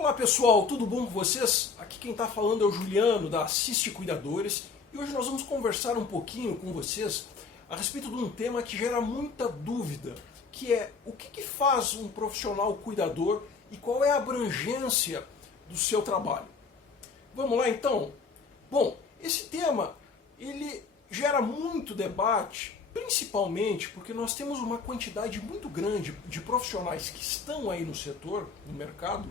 Olá pessoal, tudo bom com vocês? Aqui quem está falando é o Juliano da Assiste Cuidadores e hoje nós vamos conversar um pouquinho com vocês a respeito de um tema que gera muita dúvida, que é o que faz um profissional cuidador e qual é a abrangência do seu trabalho. Vamos lá então? Bom, esse tema ele gera muito debate, principalmente porque nós temos uma quantidade muito grande de profissionais que estão aí no setor, no mercado,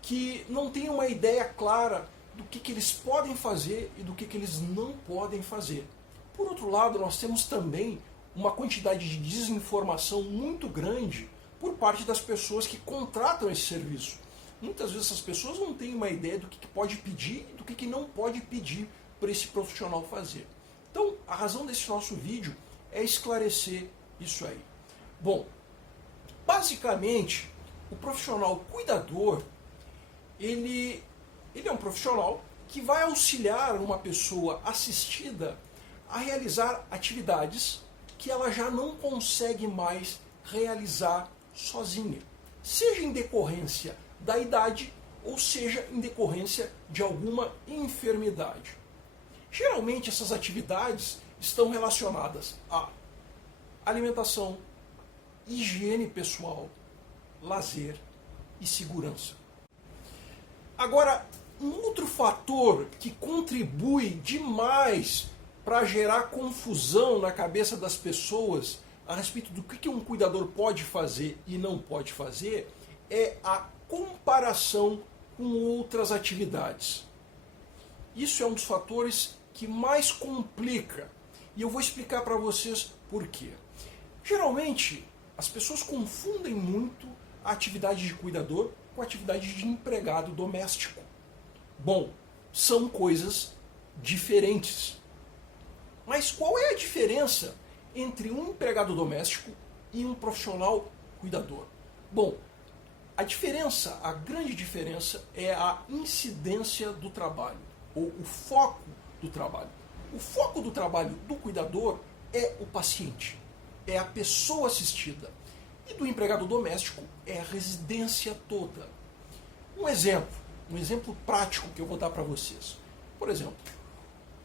que não têm uma ideia clara do que eles podem fazer e do que eles não podem fazer. Por outro lado, nós temos também uma quantidade de desinformação muito grande por parte das pessoas que contratam esse serviço. Muitas vezes essas pessoas não têm uma ideia do que pode pedir e do que não pode pedir para esse profissional fazer. Então, a razão desse nosso vídeo é esclarecer isso aí. Bom, basicamente, o profissional cuidador, ele é um profissional que vai auxiliar uma pessoa assistida a realizar atividades que ela já não consegue mais realizar sozinha, seja em decorrência da idade ou seja em decorrência de alguma enfermidade. Geralmente essas atividades estão relacionadas a alimentação, higiene pessoal, lazer e segurança. Agora, um outro fator que contribui demais para gerar confusão na cabeça das pessoas a respeito do que um cuidador pode fazer e não pode fazer é a comparação com outras atividades. Isso é um dos fatores que mais complica e eu vou explicar para vocês por quê. Geralmente, as pessoas confundem muito a atividade de cuidador com a atividade de empregado doméstico. Bom, são coisas diferentes. Mas qual é a diferença entre um empregado doméstico e um profissional cuidador? Bom, a grande diferença é a incidência do trabalho, ou o foco do trabalho. O foco do trabalho do cuidador é o paciente, é a pessoa assistida. E do empregado doméstico é a residência toda. Um exemplo prático que eu vou dar para vocês. Por exemplo,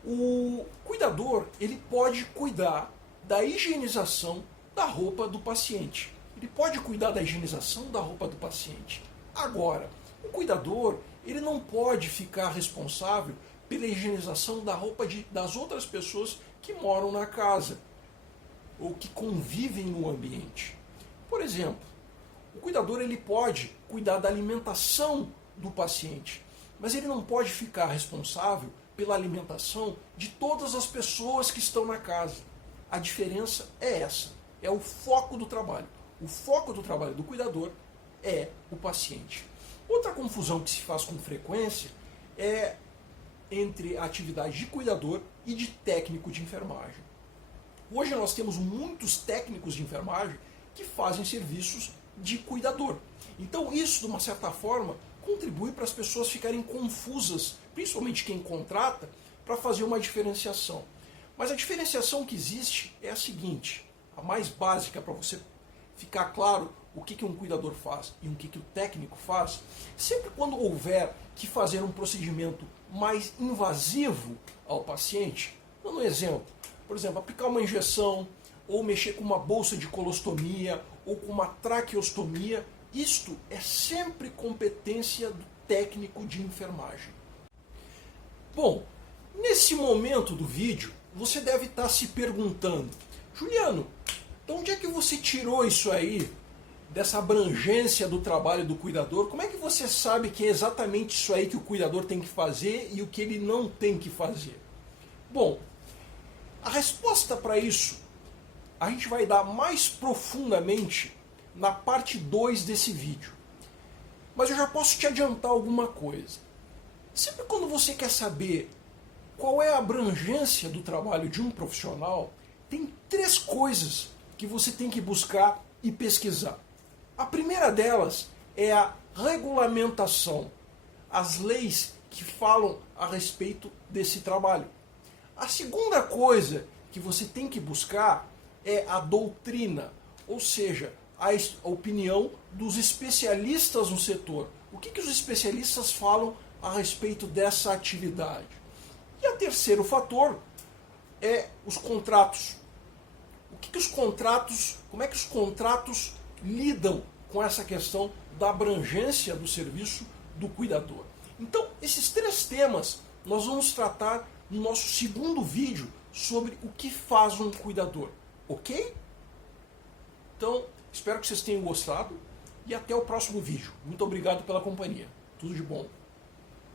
o cuidador ele pode cuidar da higienização da roupa do paciente. Ele pode cuidar da higienização da roupa do paciente. Agora, o cuidador ele não pode ficar responsável pela higienização da roupa das outras pessoas que moram na casa ou que convivem no ambiente. Por exemplo, o cuidador ele pode cuidar da alimentação do paciente, mas ele não pode ficar responsável pela alimentação de todas as pessoas que estão na casa. A diferença é essa, é o foco do trabalho. O foco do trabalho do cuidador é o paciente. Outra confusão que se faz com frequência é entre a atividade de cuidador e de técnico de enfermagem. Hoje nós temos muitos técnicos de enfermagem que fazem serviços de cuidador. Então isso, de uma certa forma, contribui para as pessoas ficarem confusas, principalmente quem contrata, para fazer uma diferenciação. Mas a diferenciação que existe é a seguinte, a mais básica para você ficar claro o que um cuidador faz e o que o técnico faz. Sempre quando houver que fazer um procedimento mais invasivo ao paciente, dando um exemplo, por exemplo, aplicar uma injeção, ou mexer com uma bolsa de colostomia, ou com uma traqueostomia, isto é sempre competência do técnico de enfermagem. Bom, nesse momento do vídeo, você deve estar se perguntando, Juliano, de onde é que você tirou isso aí, dessa abrangência do trabalho do cuidador? Como é que você sabe que é exatamente isso aí que o cuidador tem que fazer e o que ele não tem que fazer? Bom, a resposta para isso a gente vai dar mais profundamente na parte 2 desse vídeo. Mas eu já posso te adiantar alguma coisa. Sempre quando você quer saber qual é a abrangência do trabalho de um profissional, tem 3 coisas que você tem que buscar e pesquisar. A primeira delas é a regulamentação, as leis que falam a respeito desse trabalho. A segunda coisa que você tem que buscar é a doutrina, ou seja, a opinião dos especialistas no setor. O que os especialistas falam a respeito dessa atividade? E o terceiro fator é os contratos. Como é que os contratos lidam com essa questão da abrangência do serviço do cuidador? Então, esses três temas nós vamos tratar no nosso segundo vídeo sobre o que faz um cuidador, ok? Então, espero que vocês tenham gostado e até o próximo vídeo. Muito obrigado pela companhia. Tudo de bom.